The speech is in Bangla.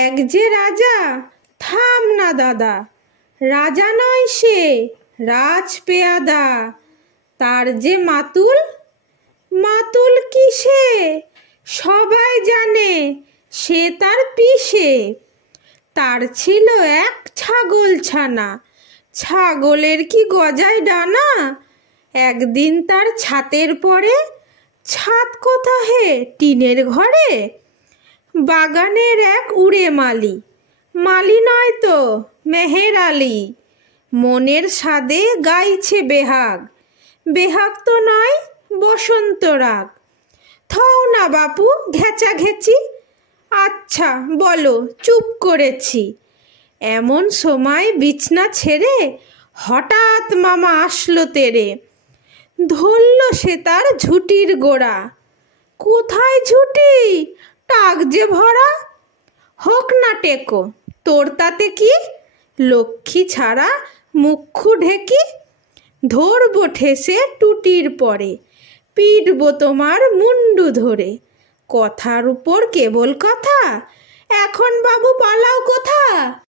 এক যে রাজা, থাম না দাদা, রাজা নয় সে রাজপেয়াদা। তার যে মাতুল, মাতুল কিসে সবাই জানে, সে তার পিসে। তার ছিল এক ছাগল ছানা, ছাগলের কি গজায় ডানা। একদিন তার ছাতের পরে, ছাদ কোথা হে টিনের ঘরে, বাগানের এক উড়ে মালি, মালি নয় তো মেহের আলি। মনের সাদে গাইছে বেহাগ, বেহাগ তো নয় বসন্ত রাগ। থও না বাপু ঘেঁচা ঘেঁচি, আচ্ছা বলো চুপ করেছি। এমন সময় বিছনা ছেড়ে হঠাৎ মামা আসলো তেরে। ধরল সে তার ঝুঁটির গোড়া, কোথায় ঝুঁটি টাক যে ভরা। হোক না টেকো তোর তাতে কি, লক্ষ্মী ছাড়া মুখ্যু ঢেকি। ধরবো ঠেসে টুটির পরে, পিটবো তোমার মুন্ডু ধরে। কথার উপর কেবল কথা, এখন বাবু পালাও কোথা।